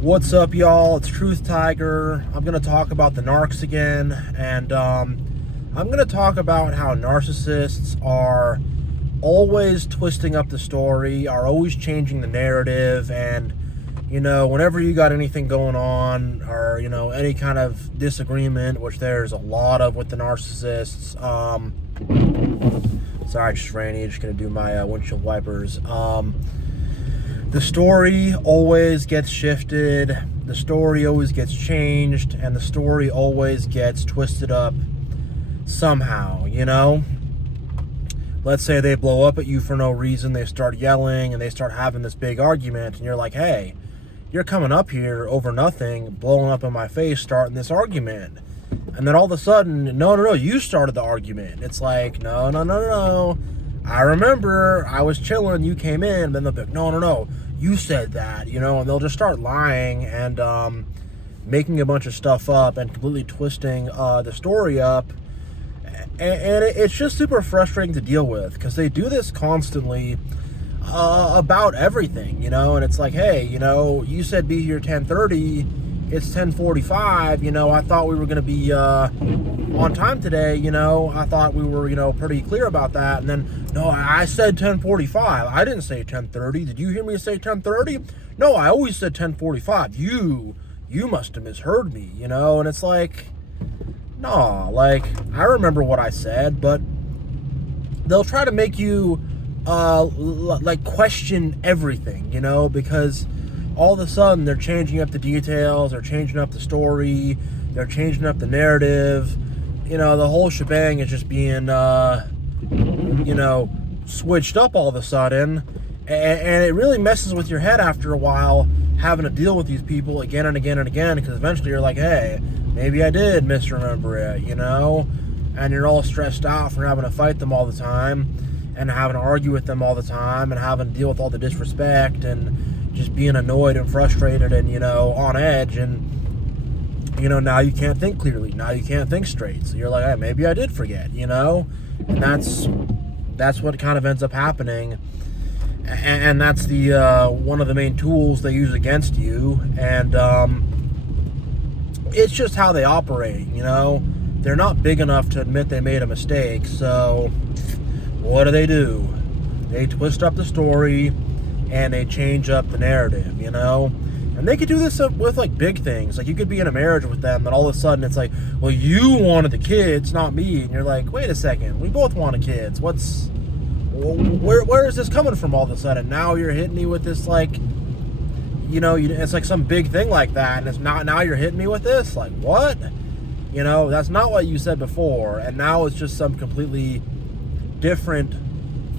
What's up, y'all? It's Truth Tiger. I'm going to talk about the narcs again, and I'm going to talk about how narcissists are always twisting up the story, are always changing the narrative, and, whenever you got anything going on or, any kind of disagreement, which there's a lot of with the narcissists, sorry, it's just rainy, just going to do my windshield wipers, the story always gets shifted, the story always gets changed, and the story always gets twisted up somehow, Let's say they blow up at you for no reason, they start yelling, and they start having this big argument, and you're like, hey, you're coming up here over nothing, blowing up in my face, starting this argument. And then all of a sudden, no, you started the argument. It's like, no. I remember I was chilling, you came in, and then they'll be like, no, you said that, and they'll just start lying and making a bunch of stuff up and completely twisting the story up. And it's just super frustrating to deal with because they do this constantly about everything, and it's like, hey, you said be here 10:30. It's 10:45, I thought we were going to be on time today, I thought we were, pretty clear about that. And then, no, I said 10:45. I didn't say 10:30. Did you hear me say 10:30? No, I always said 10:45. You must have misheard me, and it's like, no, like, I remember what I said, but they'll try to make you, question everything, because all of a sudden they're changing up the details, they're changing up the story, they're changing up the narrative, the whole shebang is just being, switched up all of a sudden, and it really messes with your head after a while, having to deal with these people again and again and again, because eventually you're like, hey, maybe I did misremember it, and you're all stressed out from having to fight them all the time, and having to argue with them all the time, and having to deal with all the disrespect, and just being annoyed and frustrated and, on edge, and, now you can't think clearly, now you can't think straight, so you're like, hey, maybe I did forget, and that's what kind of ends up happening, and that's the, one of the main tools they use against you, and, it's just how they operate, they're not big enough to admit they made a mistake, so what do? They twist up the story, and they change up the narrative, and they could do this with like big things. Like, you could be in a marriage with them, and all of a sudden it's like, well, you wanted the kids, not me, and you're like, wait a second, we both wanted kids. Where is this coming from all of a sudden? Now you're hitting me with this, like, it's like some big thing like that, and it's not, now you're hitting me with this, like, what? That's not what you said before, and now it's just some completely different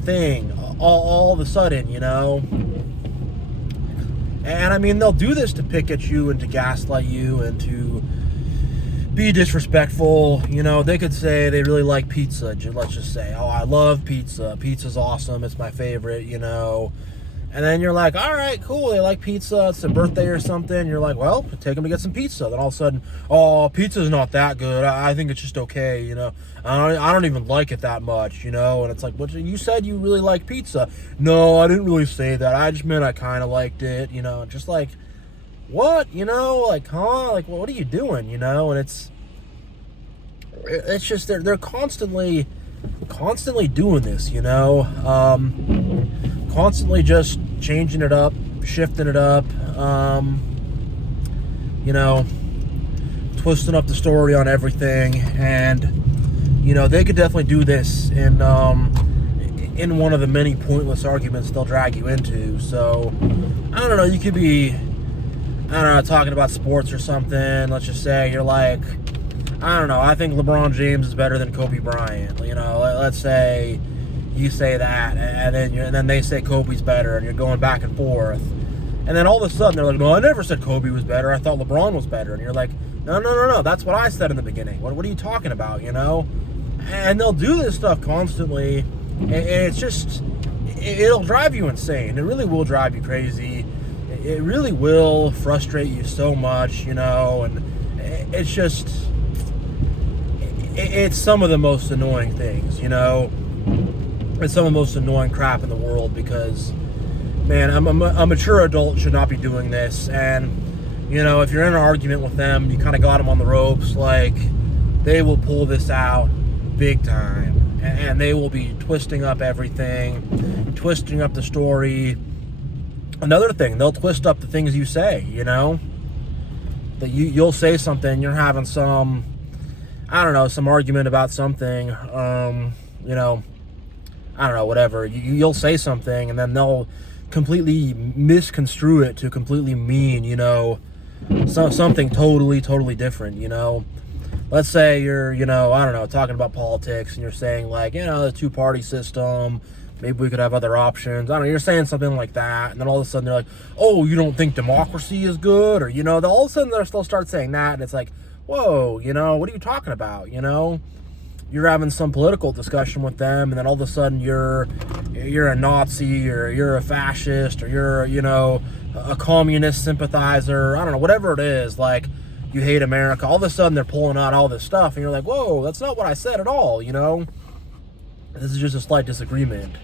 thing all of a sudden, and I mean, they'll do this to pick at you and to gaslight you and to be disrespectful. They could say they really like pizza, let's just say, oh, I love pizza's awesome, it's my favorite, and then you're like, all right, cool, they like pizza, it's their birthday or something, you're like, well, take them to get some pizza. Then all of a sudden, oh, pizza's not that good, I think it's just okay, I don't even like it that much, and it's like, what, you said you really like pizza. No, I didn't really say that, I just meant I kind of liked it, just like, what, like, huh, like, what are you doing, and it's just, they're constantly doing this, constantly just changing it up, shifting it up, twisting up the story on everything, and they could definitely do this in one of the many pointless arguments they'll drag you into. So I don't know, you could be, talking about sports or something. Let's just say you're like, I don't know, I think LeBron James is better than Kobe Bryant. Let's say you say that, and then they say Kobe's better, and you're going back and forth. And then all of a sudden they're like, no, I never said Kobe was better. I thought LeBron was better. And you're like, no, that's what I said in the beginning. What are you talking about, And they'll do this stuff constantly, and it's just, it'll drive you insane. It really will drive you crazy. It really will frustrate you so much, and it's just, it's some of the most annoying things, It's some of the most annoying crap in the world because, man, a mature adult should not be doing this. And if you're in an argument with them, you kind of got them on the ropes, like, they will pull this out big time. And they will be twisting up everything, twisting up the story. Another thing, they'll twist up the things you say, that you'll say something, you're having some argument about something, I don't know, whatever. You'll say something, and then they'll completely misconstrue it to completely mean, something totally different, Let's say you're, talking about politics, and you're saying, like, the two-party system, maybe we could have other options. I don't know, you're saying something like that, and then all of a sudden they're like, oh, you don't think democracy is good? Or, all of a sudden they'll start saying that, and it's like, whoa, what are you talking about, You're having some political discussion with them, and then all of a sudden you're a Nazi, or you're a fascist, or you're, a communist sympathizer, I don't know, whatever it is, like, you hate America. All of a sudden they're pulling out all this stuff, and you're like, whoa, that's not what I said at all, This is just a slight disagreement.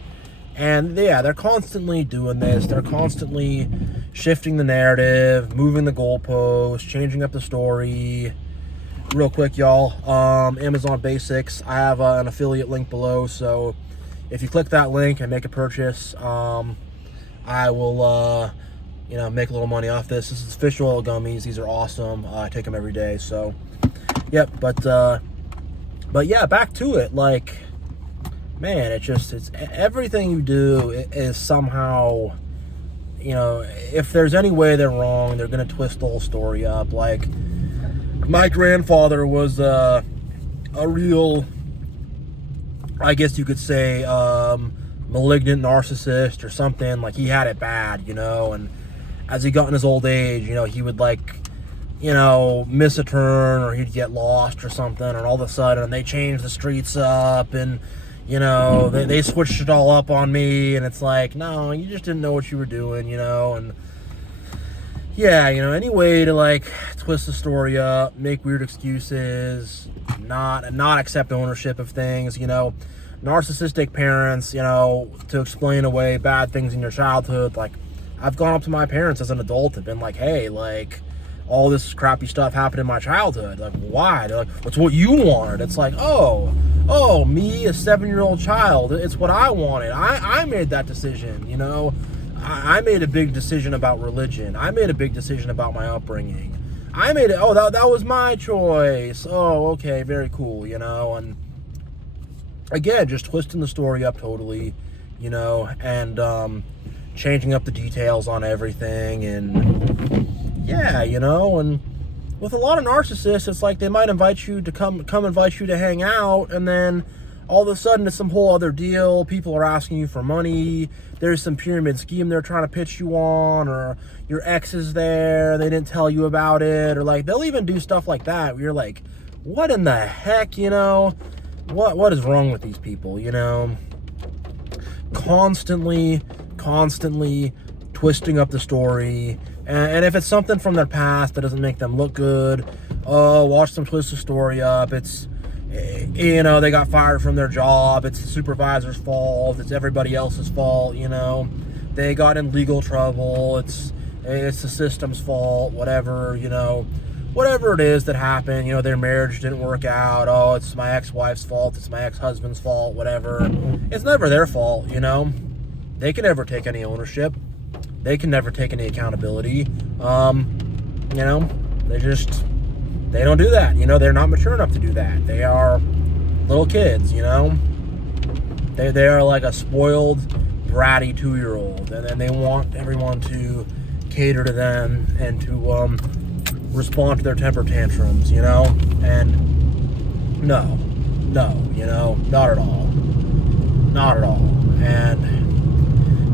And yeah, they're constantly doing this. They're constantly shifting the narrative, moving the goalposts, changing up the story. Real quick, y'all, Amazon Basics, I have an affiliate link below, so if you click that link and make a purchase, I will make a little money off this. This is fish oil gummies. These are awesome. I take them every day, so yep. But yeah, back to it. Like, man, it's everything you do is somehow, if there's any way they're wrong, they're gonna twist the whole story up. Like, my grandfather was a real, I guess you could say, malignant narcissist or something. Like, he had it bad, and as he got in his old age, he would, like, miss a turn, or he'd get lost or something, and all of a sudden they changed the streets up, and they switched it all up on me, and it's like, no, you just didn't know what you were doing, and yeah, any way to, like, twist the story up, make weird excuses, not accept ownership of things, narcissistic parents, to explain away bad things in your childhood. Like, I've gone up to my parents as an adult and been like, hey, like, all this crappy stuff happened in my childhood. Like, why? They're like, it's what you wanted. It's like, oh, me, a 7-year-old child, it's what I wanted. I made that decision, I made a big decision about religion. I made a big decision about my upbringing. I made it, that was my choice. Oh, okay, very cool, and again, just twisting the story up totally, and changing up the details on everything, and yeah, and with a lot of narcissists, it's like they might invite you to come invite you to hang out, and then all of a sudden it's some whole other deal. People are asking you for money. There's some pyramid scheme they're trying to pitch you on, or your ex is there, they didn't tell you about it, or like they'll even do stuff like that where you're like, what in the heck, what is wrong with these people, constantly twisting up the story. And if it's something from their past that doesn't make them look good, watch them twist the story up. It's, they got fired from their job, it's the supervisor's fault, it's everybody else's fault, they got in legal trouble, it's the system's fault, whatever, whatever it is that happened, their marriage didn't work out, it's my ex-wife's fault, it's my ex-husband's fault, whatever. It's never their fault, They can never take any ownership. They can never take any accountability. They don't do that. They're not mature enough to do that. They are little kids, They are like a spoiled, bratty 2-year-old, and they want everyone to cater to them and to respond to their temper tantrums, and no, not at all. Not at all. And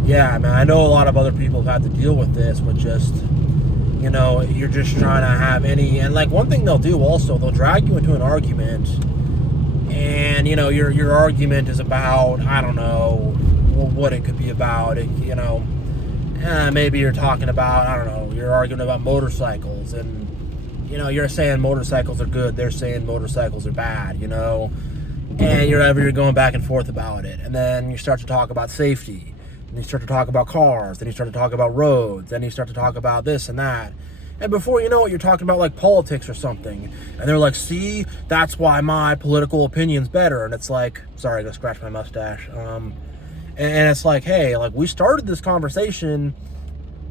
yeah, I know a lot of other people have had to deal with this, but just, you're just trying to have and like, one thing they'll do also, they'll drag you into an argument, and, your argument is about, I don't know what it could be about, maybe you're talking about, I don't know, you're arguing about motorcycles, and, you're saying motorcycles are good, they're saying motorcycles are bad, and you're going back and forth about it, and then you start to talk about safety, and you start to talk about cars, then you start to talk about roads, then you start to talk about this and that, And before you know it, you're talking about like politics or something. And they're like, see, that's why my political opinion's better. And it's like, sorry, I gotta scratch my mustache. And it's like, hey, like we started this conversation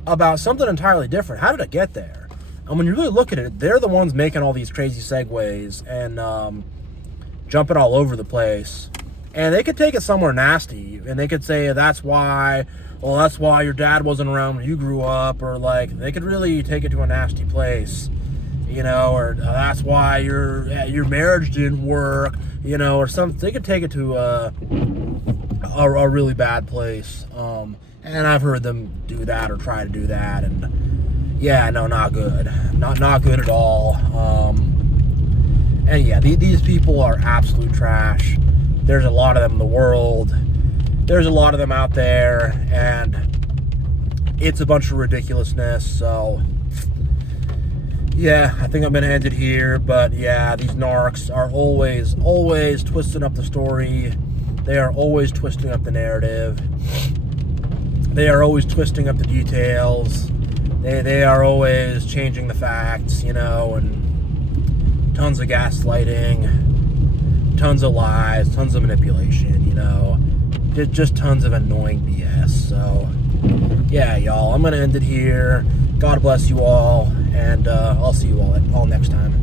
about something entirely different. How did it get there? And when you really look at it, they're the ones making all these crazy segues and jumping all over the place. And they could take it somewhere nasty. And they could say, that's why your dad wasn't around when you grew up, or like they could really take it to a nasty place, you know, or that's why your marriage didn't work, you know, or something. They could take it to a really bad place. And I've heard them do that or try to do that, and yeah, no, not good, not good at all. And yeah, these people are absolute trash. There's a lot of them in the world. There's a lot of them out there, and it's a bunch of ridiculousness. So yeah, I think I'm gonna end it here. But yeah, these narcs are always twisting up the story. They are always twisting up the narrative. They are always twisting up the details. They are always changing the facts, you know, and tons of gaslighting, tons of lies, tons of manipulation, you know. Just tons of annoying BS. So yeah, y'all, I'm gonna end it here. God bless you all, and I'll see you all next time.